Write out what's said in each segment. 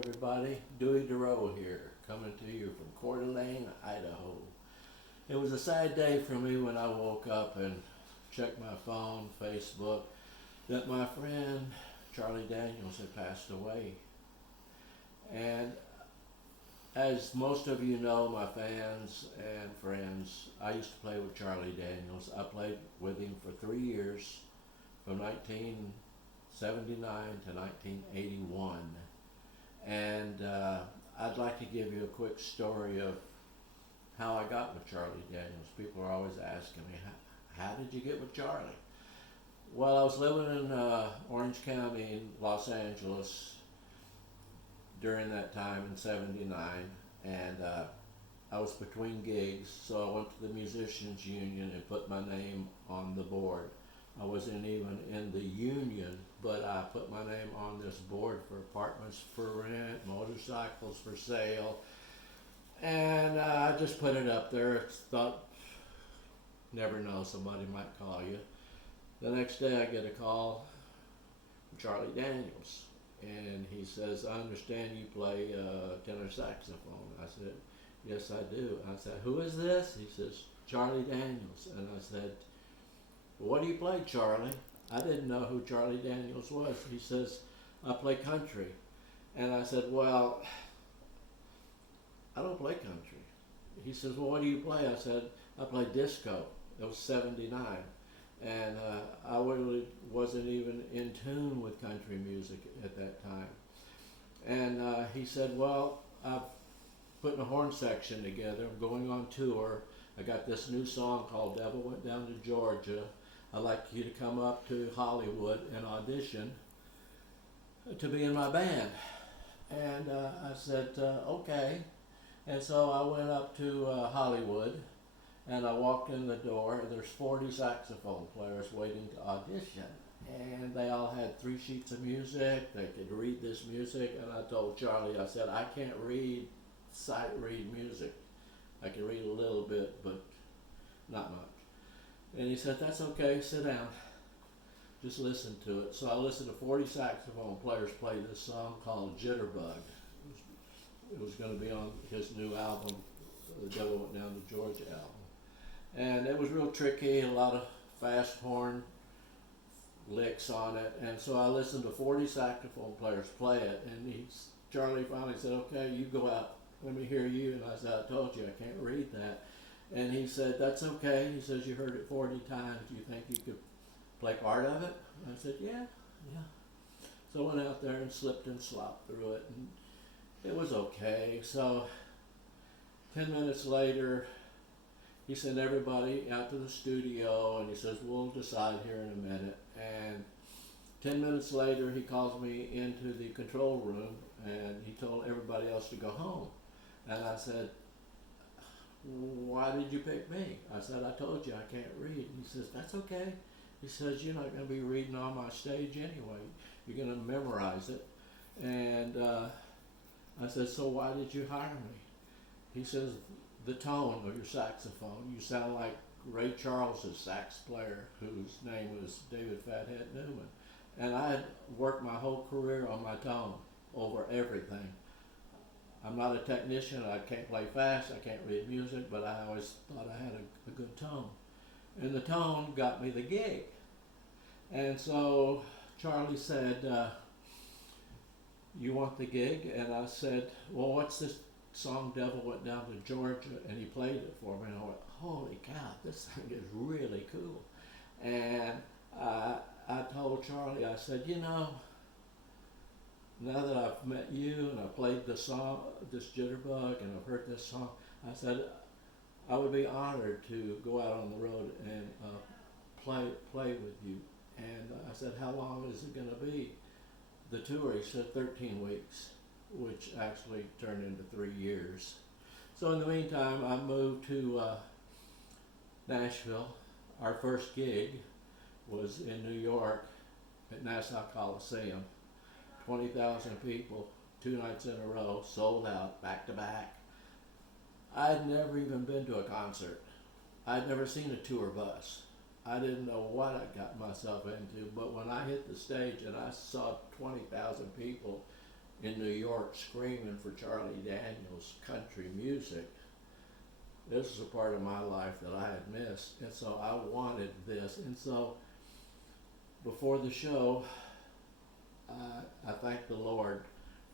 everybody. Dewey Dorough here, coming to you from Coeur d'Alene, Idaho. It was a sad day for me when I woke up and checked my phone, Facebook, that my friend Charlie Daniels had passed away. And as most of you know, my fans and friends, I used to play with Charlie Daniels. I played with him for 3 years, from 1979 to 1981. And I'd like to give you a quick story of how I got with Charlie Daniels. People are always asking me, how did you get with Charlie? Well, I was living in Orange County in Los Angeles during that time in '79, and I was between gigs, so I went to the Musicians Union and put my name on the board. I wasn't even in the union, but I put my name on this board for apartments for rent, motorcycles for sale, and I just put it up there. Thought, never know, somebody might call you. The next day I get a call from Charlie Daniels, and he says, I understand you play tenor saxophone. I said, yes, I do. I said, who is this? He says, Charlie Daniels. And I said, what do you play, Charlie? I didn't know who Charlie Daniels was. He says, I play country. And I said, well, I don't play country. He says, well, what do you play? I said, I play disco. It was '79. And I really wasn't even in tune with country music at that time. And he said, well, I've putting a horn section together. I'm going on tour. I got this new song called Devil Went Down to Georgia. I'd like you to come up to Hollywood and audition to be in my band. And I said, okay. And so I went up to Hollywood, and I walked in the door, and there's 40 saxophone players waiting to audition. And they all had 3 sheets of music. They could read this music. And I told Charlie, I said, I can't sight read music. I can read a little bit, but not much. And he said, that's okay, sit down. Just listen to it. So I listened to 40 saxophone players play this song called Jitterbug. It was going to be on his new album, The Devil Went Down to Georgia album. And it was real tricky, a lot of fast horn licks on it. And so I listened to 40 saxophone players play it. And Charlie finally said, okay, you go out. Let me hear you. And I said, I told you, I can't read that. And he said, that's okay. He says, you heard it 40 times. Do you think you could play part of it? And I said, yeah. So I went out there and slipped and slopped through it. And it was okay. So 10 minutes later, he sent everybody out to the studio, and he says, we'll decide here in a minute. And 10 minutes later, he calls me into the control room, and he told everybody else to go home. And I said, why did you pick me? I said, I told you I can't read. And he says, that's okay. He says, you're not going to be reading on my stage anyway. You're going to memorize it. And I said, so why did you hire me? He says, the tone of your saxophone. You sound like Ray Charles's sax player, whose name was David Fathead Newman. And I had worked my whole career on my tone over everything. I'm not a technician. I can't play fast. I can't read music, but I always thought I had a good tone. And the tone got me the gig. And so Charlie said, you want the gig? And I said, well, what's this song, Devil Went Down to Georgia? And he played it for me. And I went, holy cow, this thing is really cool. And I told Charlie, I said, now that I've met you and I played this song, this Jitterbug, and I've heard this song, I said, I would be honored to go out on the road and play with you. And I said, how long is it going to be? The tour, he said 13 weeks, which actually turned into 3 years. So in the meantime, I moved to Nashville. Our first gig was in New York at Nassau Coliseum. 20,000 people, 2 nights in a row, sold out, back to back. I'd never even been to a concert. I'd never seen a tour bus. I didn't know what I got myself into, but when I hit the stage and I saw 20,000 people, in New York screaming for Charlie Daniels country music. This is a part of my life that I had missed, and so I wanted this. And so before the show, I thank the Lord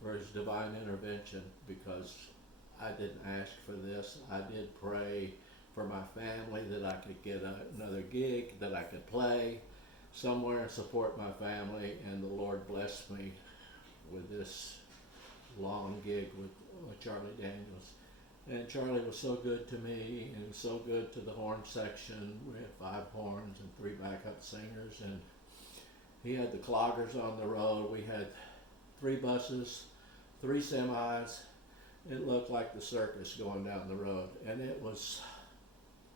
for his divine intervention, because I didn't ask for this. I did pray for my family that I could get another gig, that I could play somewhere and support my family, and the Lord blessed me with this long gig with Charlie Daniels. And Charlie was so good to me, and so good to the horn section. We had 5 horns and 3 backup singers, and he had the cloggers on the road. We had 3 buses, 3 semis. It looked like the circus going down the road, and it was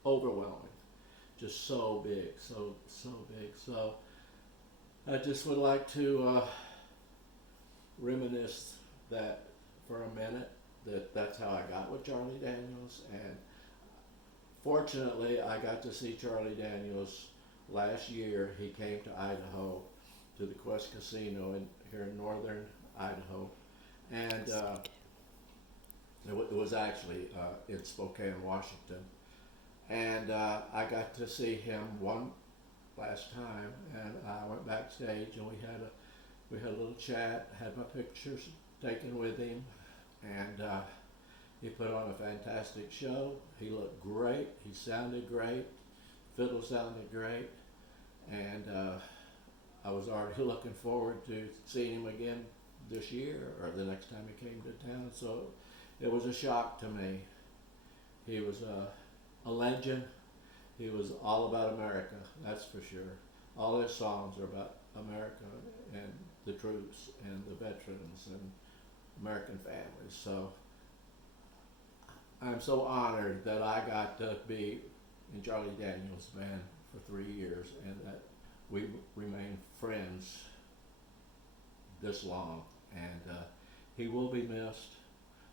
overwhelming. Just so big, so big. So I just would like to reminisce that for a minute, that's how I got with Charlie Daniels. And fortunately, I got to see Charlie Daniels last year. He came to Idaho, to the Quest Casino here in northern Idaho, and it was actually in Spokane, Washington. And I got to see him one last time, and I went backstage, and we had a little chat, had my pictures taken with him, and he put on a fantastic show. He looked great. He sounded great. Fiddle sounded great, and I was already looking forward to seeing him again this year or the next time he came to town. So it was a shock to me. He was a legend. He was all about America, that's for sure. All his songs are about America and the troops and the veterans and American families. So I'm so honored that I got to be in Charlie Daniels' band for 3 years, and that we remain friends this long. And he will be missed,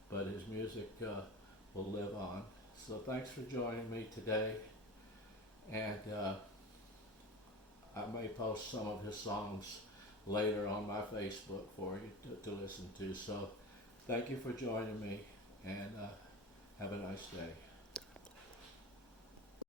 but his music will live on. So thanks for joining me today, and I may post some of his songs later on my Facebook for you to listen to. So thank you for joining me, and have a nice day.